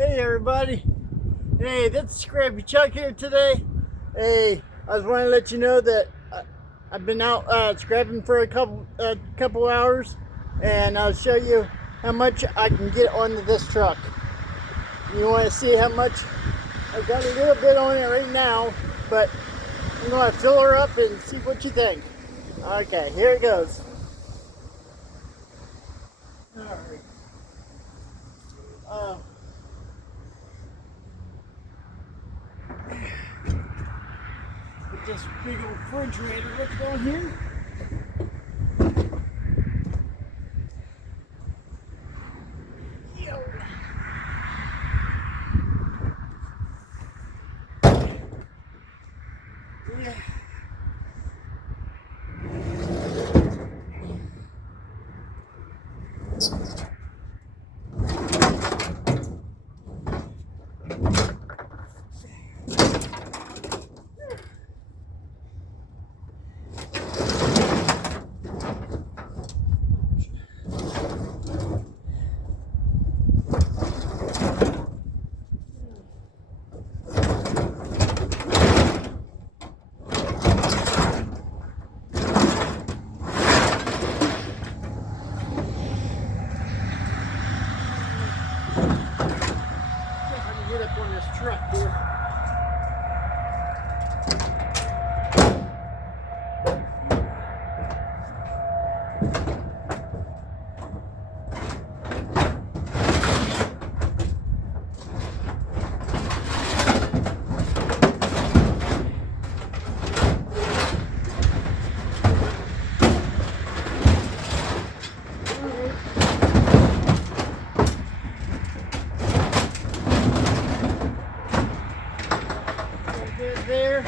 Hey everybody. Hey, this is Scrappy Chuck here today. Hey, I just want to let you know that I've been out scrapping for a couple hours, and I'll show you how much I can get onto this truck. You want to see how much? I've got a little bit on it right now, but I'm going to fill her up and see what you think. Okay, here it goes. All right. With this big old refrigerator, what's going here? Yo. Yeah. Get up on this truck here. There.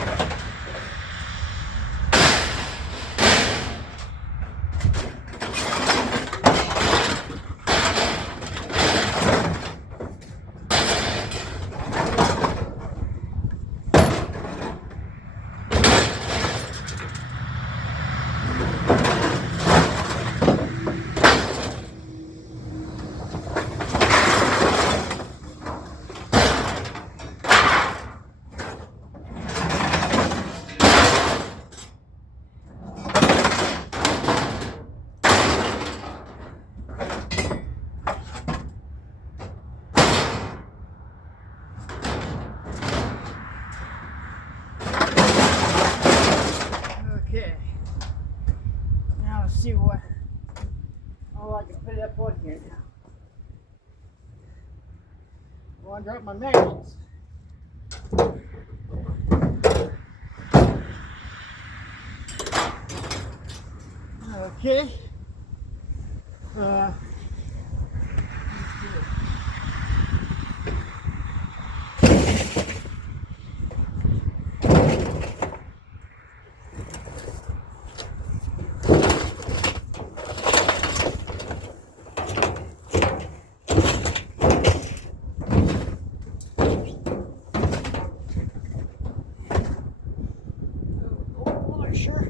Okay. Now let's see what all I can put up on here now. I want to drop my magnets. Okay. Sure.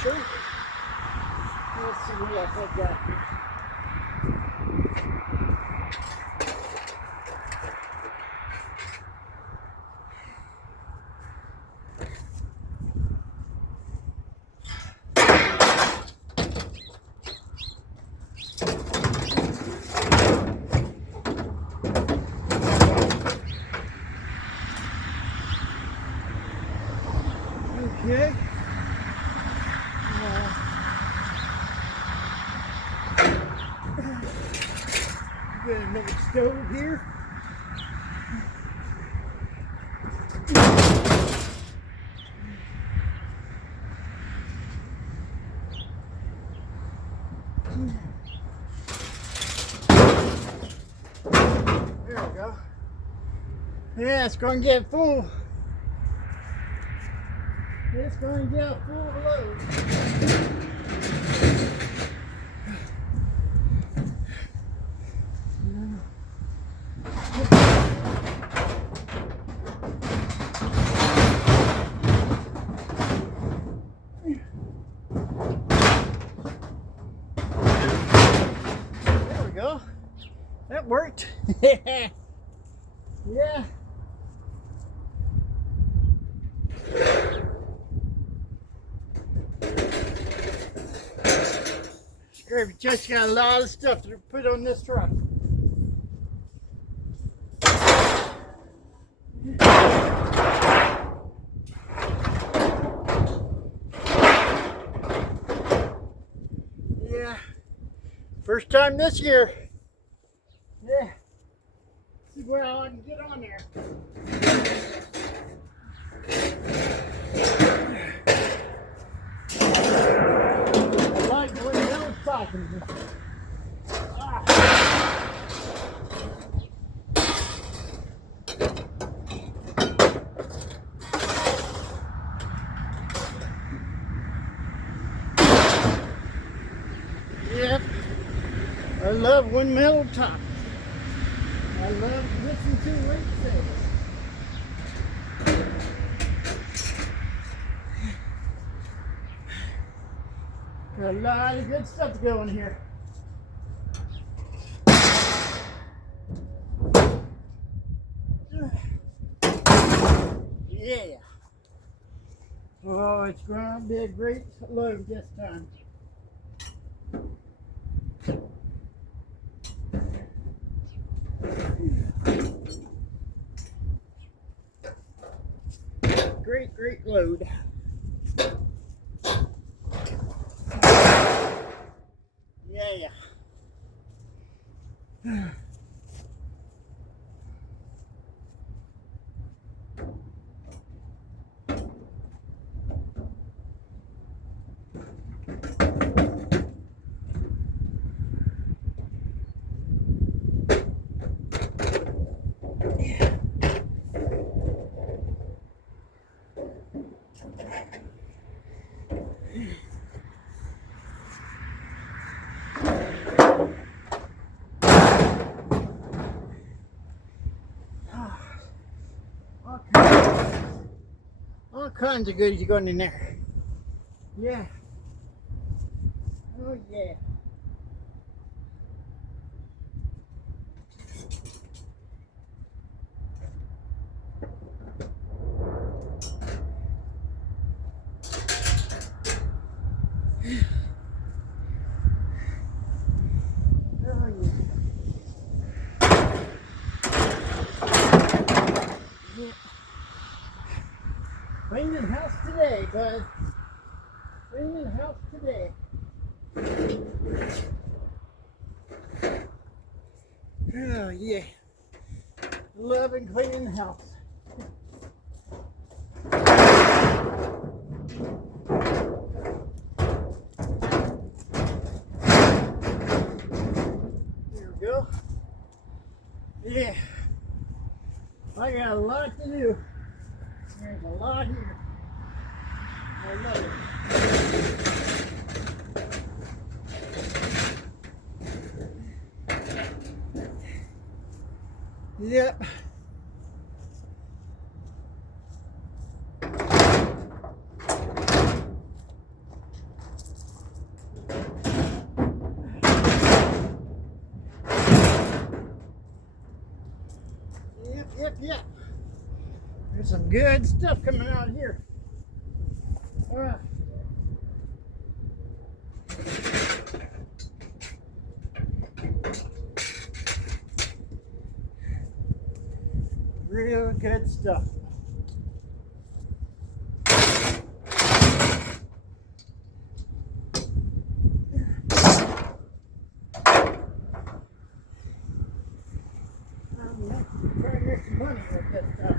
Sure. Let's see what else I got here. Okay. Got another stove here. There we go. Yeah, it's going to get full. It's going to get full of load. we go. That worked. Yeah. Scrappy Chuck's got a lot of stuff to put on this truck. Yeah. First time this year. Yeah. See where I can get on there. I like when Dylan's talking to me. Yep. I love windmill top. I love listening to what he says. Got a lot of good stuff to go in here. Yeah. Oh, it's going to be a great load this time. Great load. Yeah. All kinds of goodies going in there. Yeah. Oh yeah. Cleaning house today, bud. Cleaning house today. Oh yeah. Loving cleaning the house. There we go. Yeah. I got a lot to do. There's a lot here. I love it. Yep. Yep. There's some good stuff coming out here. All right. Real good stuff. Try to make some money with this stuff.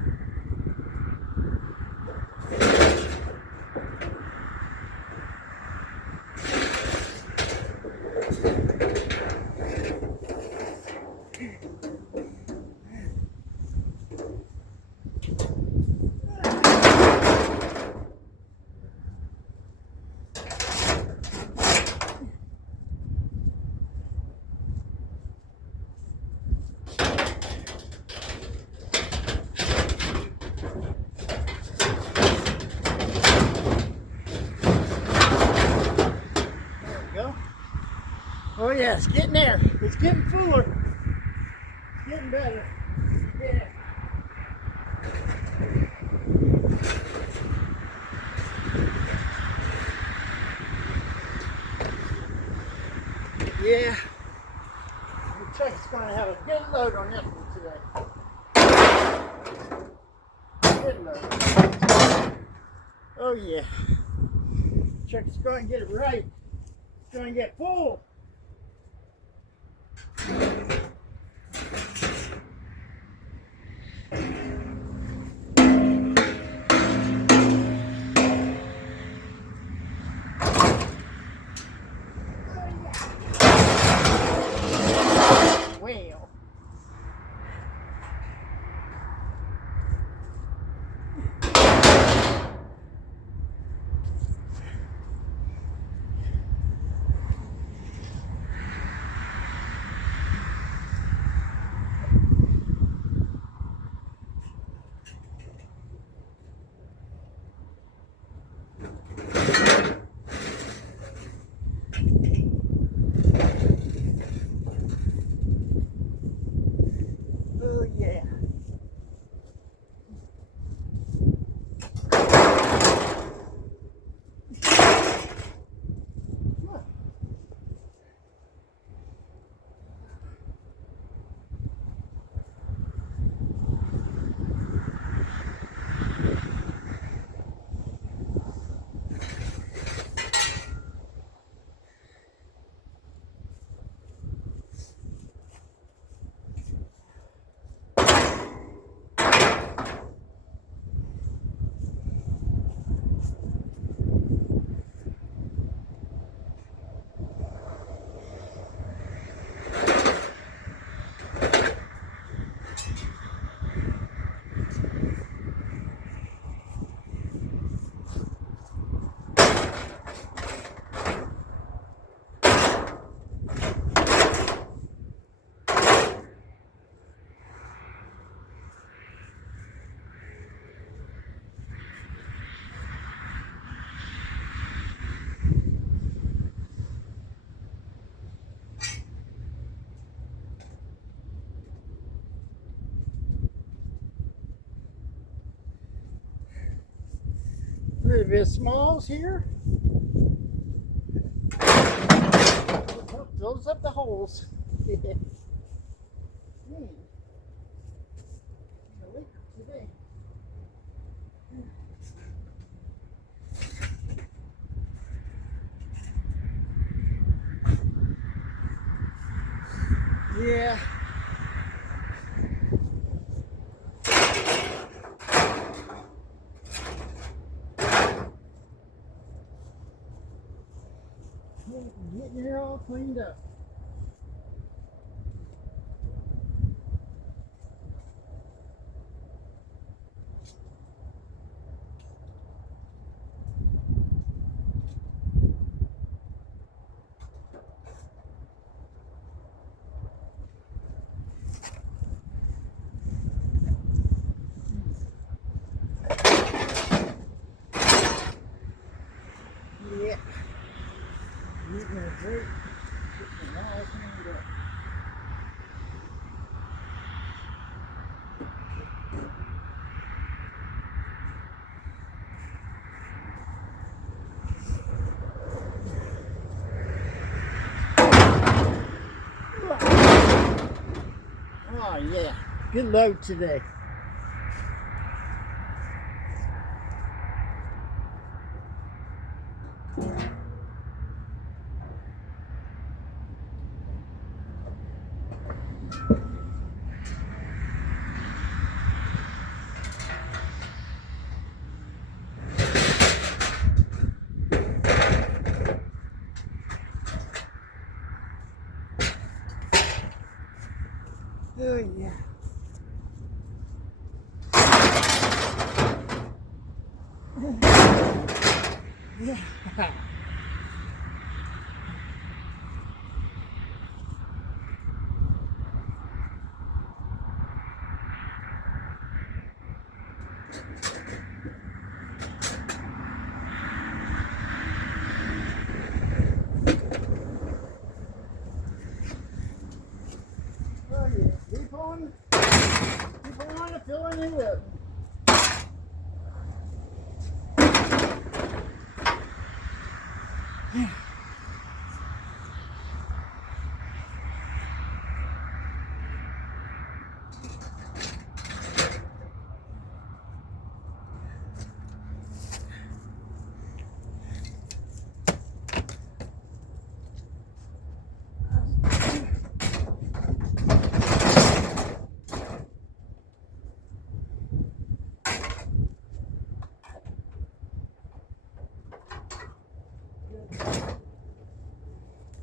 Oh yeah, it's getting there. It's getting fuller. It's getting better. Yeah. Yeah. The truck's gonna have a good load on this one today. Good load. Oh yeah. The truck's gonna get it right. It's gonna get full. Oh yeah. A little bit of smalls here. Fills up the holes. Man, a leak today. Yeah. Getting here all cleaned up. Yeah. Getting a great. Getting all cleaned up. Oh yeah, good load today. Oh yeah. Yeah. keep on filling it up.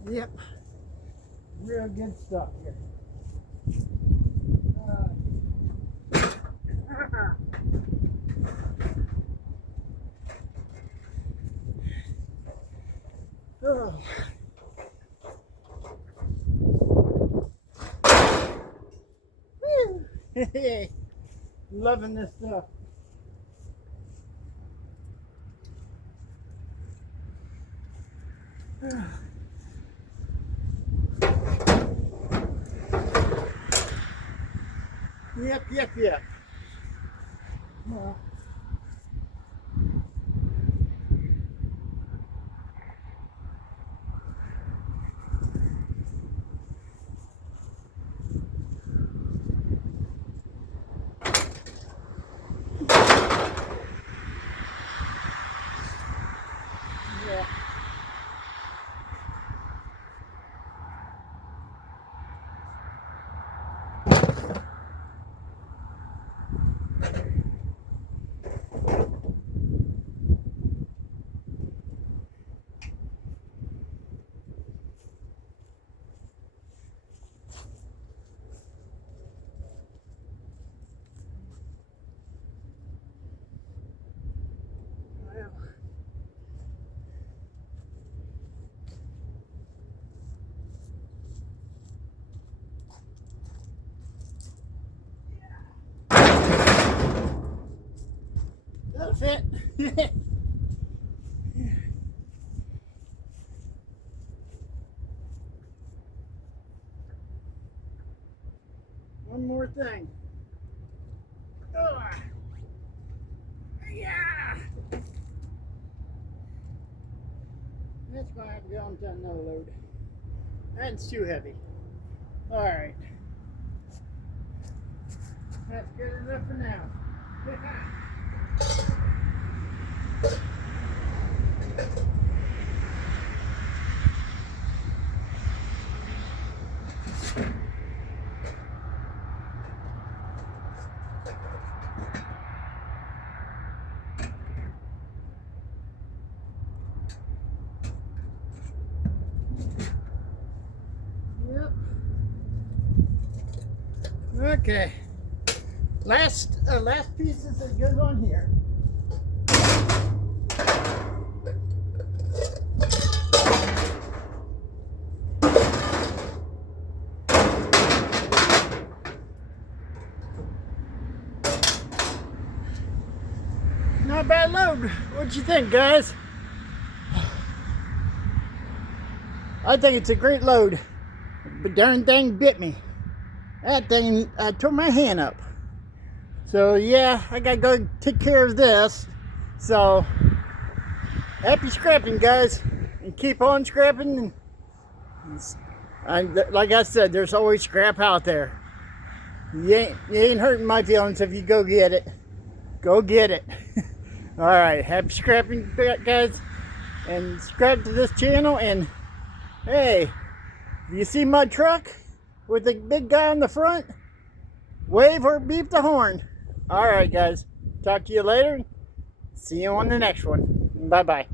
Yep, real good stuff here. Oh. Hey, loving this stuff. Yep. Well. Yeah. That'll fit. One more thing. Oh. Yeah. That's going to have to go on to another load. That's too heavy. All right. That's good enough for now. Yep. Okay. Last pieces that goes on here. Not a bad load. What you think, guys? I think it's a great load. But darn thing bit me. That thing, I tore my hand up. So yeah, I gotta go take care of this. So happy scrapping, guys, and keep on scrapping. And like I said, there's always scrap out there. You ain't hurting my feelings if you go get it. Go get it. All right, happy scrapping, guys, and subscribe to this channel. And hey, if you see my truck with the big guy on the front, wave or beep the horn. All right, guys. Talk to you later. See you on the next one. Bye-bye.